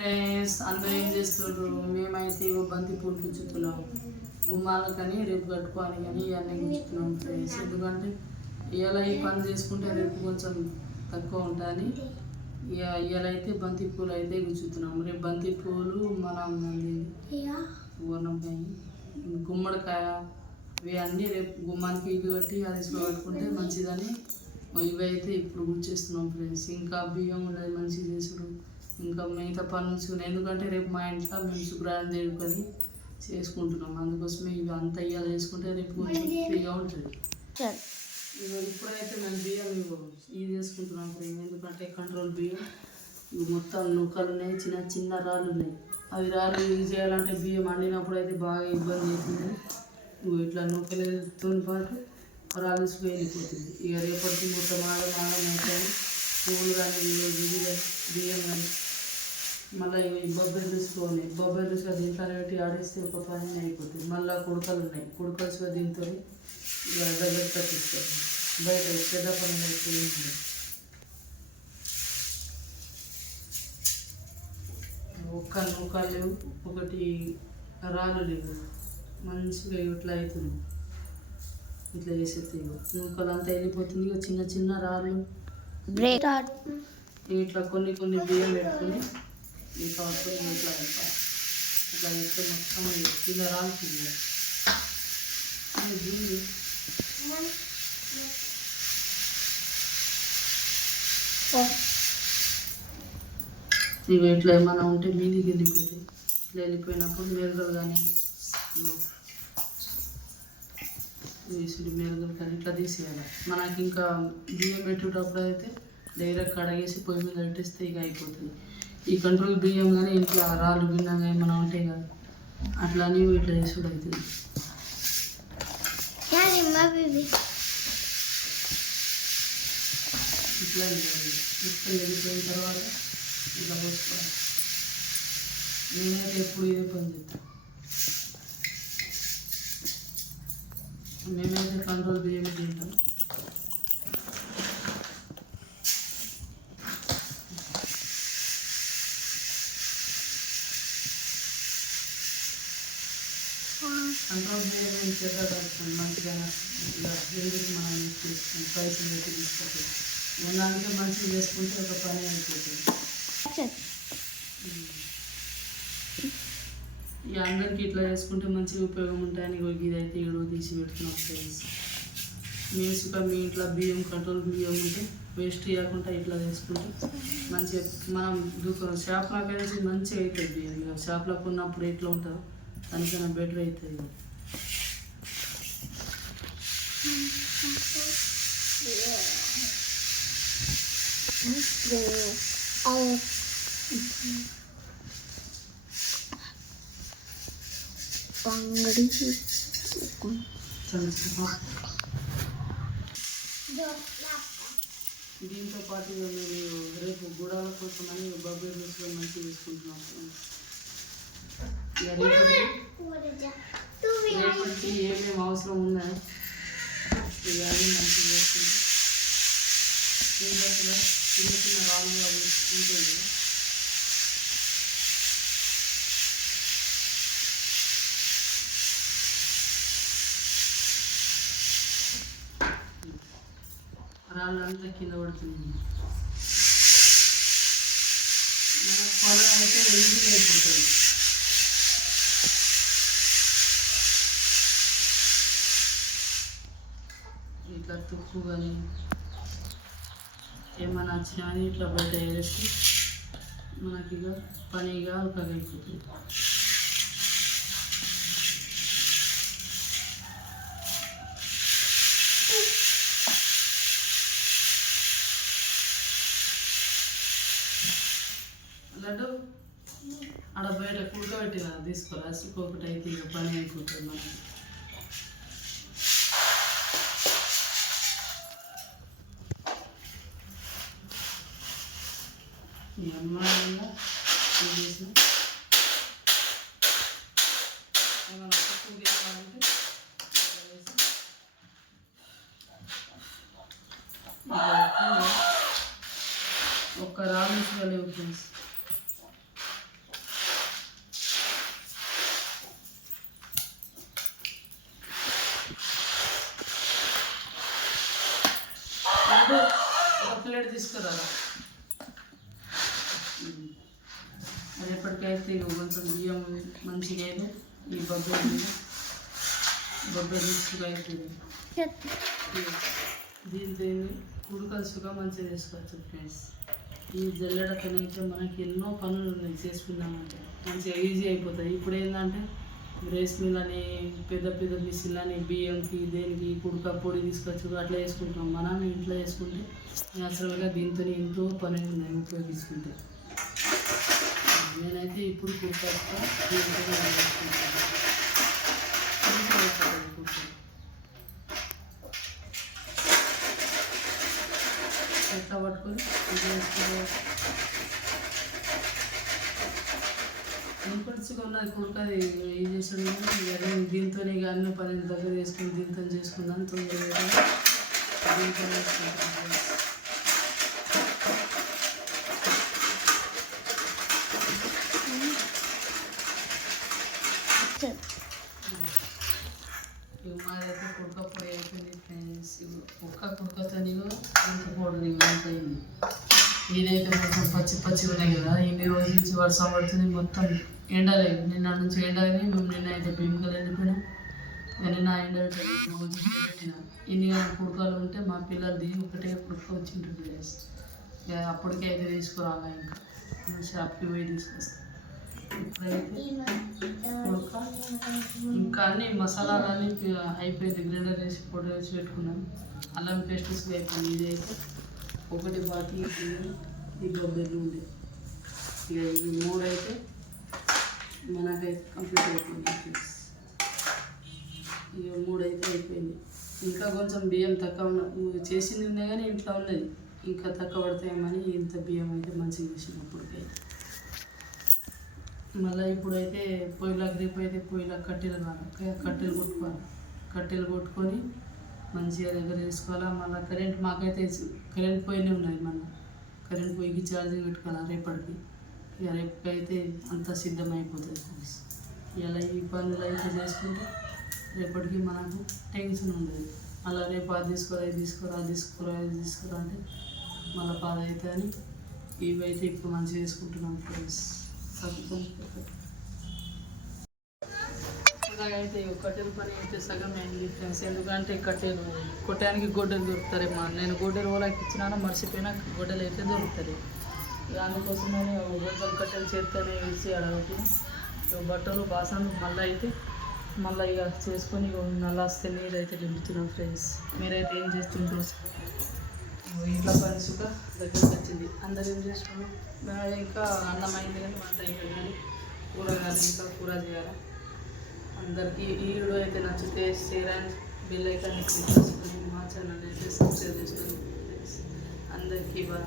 Friends అందరూ ఏం చేస్తుండ్రు? మేమైతే ఇగో బంతి పూలు గుచ్చుతున్నాం. గుమ్మాలకని రేపు కట్టుకోవాలి కానీ ఇవన్నీ గుచ్చుతున్నాం ఫ్రెండ్స్. ఎందుకంటే ఇవాళ ఈ పని చేసుకుంటే రేపు కొంచెం తక్కువ ఉంటుంది. ఇవాళ అయితే బంతి పూలు అయితే గుచ్చుతున్నాం. రేపు బంతి పూలు మనం వర్ణంకాయ గుమ్మడికాయ ఇవి అన్నీ రేపు గుమ్మానికి ఇవి కట్టి అది కట్టుకుంటే మంచిదని ఇవి అయితే ఇప్పుడు గుచ్చేస్తున్నాం ఫ్రెండ్స్. ఇంకా బియ్యం ఉన్నది మంచిగా చేసుడు, ఇంకా మిగతా పనులు చూసుకుని, ఎందుకంటే రేపు మా ఇంట్లో మేము శుక్రవారం దేవుకొని చేసుకుంటున్నాం. అందుకోసమే ఇవి అంతా ఇవాళ చేసుకుంటే రేపు కొంచెం ఫ్రీగా ఉంటుంది. ఇప్పుడైతే మేము బియ్యం ఇది చేసుకుంటున్నాం ఫ్రెండ్స్. ఎందుకంటే కంట్రోల్ బియ్యం ఇవి మొత్తం నూకలు ఉన్నాయి, చిన్న చిన్న రాళ్ళు ఉన్నాయి. అవి రాళ్ళు ఇది చేయాలంటే బియ్యం వండినప్పుడు అయితే బాగా ఇబ్బంది అవుతుంది. ఇట్లా నూకలతో పాటు రాళ్ళు వెళ్ళిపోతుంది. ఇక రేపటికి మొత్తం అవుతాయి పువ్వులు కానీ బియ్యం కానీ. మళ్ళీ ఈ బొబ్బరి తీసుకోవాలి. బొబ్బరి తీసుకొని దీంట్లో పెట్టి ఆడేస్తే ఒక పని అయిపోతుంది. మళ్ళీ కుడకలు ఉన్నాయి, కుడకలుగా దీంతో ఇక దగ్గర తప్పిస్తారు. బయట పెద్ద పనులు అయిపోయింది. ఒక్క నూకలు లేవు, ఒకటి రాళ్ళు లేవు. మంచిగా ఇట్లా అవుతుంది. ఇట్లా చేసేది నూకలు అంతా వెళ్ళిపోతుంది. ఇక చిన్న చిన్న రాళ్ళు ఇట్లా కొన్ని కొన్ని బియ్యం పెట్టుకుని ఈ కవర్తో ఇట్లా ఇట్లా పెడితే మొత్తం కింద రాలుతుంది. ఇవి ఇట్లా ఏమైనా ఉంటే మీదికి వెళ్ళిపోతాయి. ఇట్లా వెళ్ళిపోయినప్పుడు మెరుగులు కానీ వేసుడు మెరుగులు కానీ ఇట్లా తీసేయాలి. మనకి ఇంకా బియ్యం పెట్టేటప్పుడు అయితే డైరెక్ట్ కడగేసి పొయ్యి మీద పెట్టేస్తే ఇక అయిపోతుంది. ఈ కంట్రోల్ బియ్యం కానీ ఇంట్లో రాళ్ళు బియ్యం కానీ మనం ఉంటాయి కదా, అట్లా అని ఇట్లా చేసుడు అవుతుంది. ఇట్లా వెళ్ళిపోయిన తర్వాత ఇట్లా పోసుకోవాలి. నేనైతే ఎప్పుడు ఇదే పని చేస్తాను. మేమైతే కంట్రోల్ బియ్యం తింటాం. కంట్రోల్ బియ్యం చెడ్డ మంచిగా ఇలా ఎందుకు మనం తీసుకుంటాం, పైసలు పెట్టి తీసుకుంటాం. దానికే మంచిగా చేసుకుంటే ఒక పని అయిపోతుంది. ఇక అందరికీ ఇట్లా చేసుకుంటే మంచిగా ఉపయోగం ఉంటాయని ఇదైతే ఏడో తీసి పెడుతున్నాం ఫ్రెండ్స్. మేసుగా మీ ఇంట్లో బియ్యం కంట్రోల్ బియ్యం ఉంటే వేస్ట్ చేయకుండా ఇట్లా చేసుకుంటే మంచిగా మనం షాప్లో కలిసి మంచిగా అవుతుంది బియ్యం. ఇక షాప్లో కొన్నప్పుడు ఎట్లా ఉంటుందో దానికన్నా బెటర్ అవుతుంది. దీంతో పాటు మీరు రేపు గుడాల కోసం అని బొబ్బరి రుసులు మంచిగా తీసుకుంటున్నాం. రేపటికి ఏమేమి అవసరం ఉన్నాయి ఇవన్నీ మంచిగా చేసుకుంటాం. చిన్న చిన్న రాళ్ళు అవి ఉంటుంది. రాళ్ళంతా కింద పడుతుంది. మనకు పొలం అయితే ఈజీగా అయిపోతుంది. ఇట్లా తుప్పు కానీ ఏమైనా వచ్చినా కానీ ఇట్లా బయట వేసి మనకి ఇక పనిగా అయిపోతుంది. లడ్డు ఆడ బయట కుడకబెట్టిన తీసుకోవాలి. ఒకటి అయితే ఇక పని అయిపోతుంది మనకి. ఈ అమ్మాయిగా చేసిన ఏమైనా తక్కువ తీసుకోవాలంటే ఒక్క రాళ్ళు లేవు ఫ్రెండ్స్. తీసుకురా. రేపటికైతే ఇక కొంచెం బియ్యం మంచిగా అయితే ఈ బొబ్బరి తీసుకుని అవుతుంది. దీంతో ఉడకలుసుగా మంచిగా చేసుకోవచ్చు ఫ్రెండ్స్. ఈ జల్లెడకనైతే మనకి ఎన్నో పనులు ఉన్నాయి చేసుకుందామంటే మంచిగా ఈజీ అయిపోతుంది. ఇప్పుడు ఏంటంటే రైస్ మిల్ అని పెద్ద పెద్ద మిషన్లు అని బియ్యంకి దేనికి కుడక పొడి తీసుకొచ్చు అట్లా వేసుకుంటాం. మనం ఇంట్లో వేసుకుంటే నేచురల్గా దీంతో ఎంతో పని ఉన్నాయి ఉపయోగించుకుంటే. నేనైతే ఇప్పుడు కుడక దీంతో వేసుకుంటాను. ఎట్లా పట్టుకొని ఇది వేసుకోవాలి. ఇంకొంచెం ఉన్నది కుడకది ఏం చేసాడు దీంతో ఇక అన్ని పని దగ్గర వేసుకుని దీంతో చేసుకుందాం తొందరగా దీంతో వేసుకుంటాం. మాదైతే కుడక పొడి అయిపోయింది ఫ్రెండ్స్. ఒక్క కుడకతో ఇంత పౌడర్ అయిపోయింది. ఇదైతే మొత్తం పచ్చి పచ్చి ఉన్నాయి కదా. ఇన్ని రోజుల నుంచి వర్షం పడుతుంది, మొత్తం ఎండలేదు. నిన్న నుంచి ఎండని మేము నిన్న అయితే భీమకలు ఎండిపోయినాం. నిన్న ఎండబెట్టాను రోజు పెట్టిన. ఇన్ని కుడకలు ఉంటే మా పిల్లలు దిగి ఒకటే కుడక వచ్చింటుంది ఫ్రెండ్స్. అప్పటికే అయితే తీసుకురాగా ఇంకా షాప్కి పోయి తీసుకొస్తాం. ఇప్పుడైతే కుడక ఇంకా అన్ని మసాలాలన్నీ అయిపోయింది. గ్రైండర్ వేసి పొడి వేసి పెట్టుకున్నాను. అల్లం పేస్ట్ అయిపోయింది. ఇది అయితే ఒకటి బాటి ఈ బొబ్బర్లు ఉంది. ఇక ఇవి 3 అయితే మనకైతే కంప్లీట్ అయిపోయింది. ఇక 3 అయితే అయిపోయింది. ఇంకా కొంచెం బియ్యం తక్కువ చేసింది ఉన్నాయి కానీ ఇంట్లో ఉన్నది ఇంకా తక్కువ పడతాయేమని ఇంత బియ్యం అయితే మంచిగా చేసినప్పటికైతే. మళ్ళీ ఇప్పుడైతే పొయ్యిలో గ్రిప్ అయితే పొయ్యిలో కట్టెలు కొట్టుకొని మంచిగా దగ్గర వేసుకోవాలా. మళ్ళీ మాకైతే కరెంట్ పొయ్యినే ఉన్నది. మళ్ళీ కరెంట్ పొయ్యికి ఛార్జింగ్ పెట్టుకోవాలి రేపటికి. ఇక రేపటికైతే అంతా సిద్ధమైపోతుంది ఫ్రెండ్స్. ఇలా ఈ పనులు అయితే చేసుకుంటే రేపటికి మనకు టెన్షన్ ఉండదు. అలా రేపు అది తీసుకోరా ఇది తీసుకోరా అంటే మళ్ళీ బాధ అవుతుంది అని ఇవైతే ఇప్పుడు మంచిగా చేసుకుంటున్నాం ఫ్రెండ్స్. అయితే కట్టెల పని అయితే సగం అయింది ఫ్రెండ్స్. ఎందుకంటే కట్టెలు కొట్టడానికి గొడ్డలు దొరుకుతారేమో. నేను గొడ్డలు వాళ్ళకి ఇచ్చినా మర్చిపోయినా గొడ్డలు అయితే దొరుకుతుంది. అందుకోసమే గొడ్డలు కట్టెలు చేస్తూనే వేసి అడగటి బట్టలు బాసనలు మళ్ళీ ఇక చేసుకొని నల్ల వస్తే నీరు అయితే నింపుతున్నాం ఫ్రెండ్స్. మీరైతే ఏం చేస్తుంటారు? ఇంట్లో పని సుఖ దగ్గరికి వచ్చింది. అందరు ఏం చేసుకున్నాం. ఇంకా అన్నం అయింది కానీ వంట అయిపోయింది కానీ ఇంకా కూర చేయాలి. అందరికీ ఈ వీడియో అయితే నచ్చితే share and bell icon click చేసుకొని మా ఛానల్ అయితే సబ్స్క్రైబ్ చేసుకొని అందరికీ బాయ్.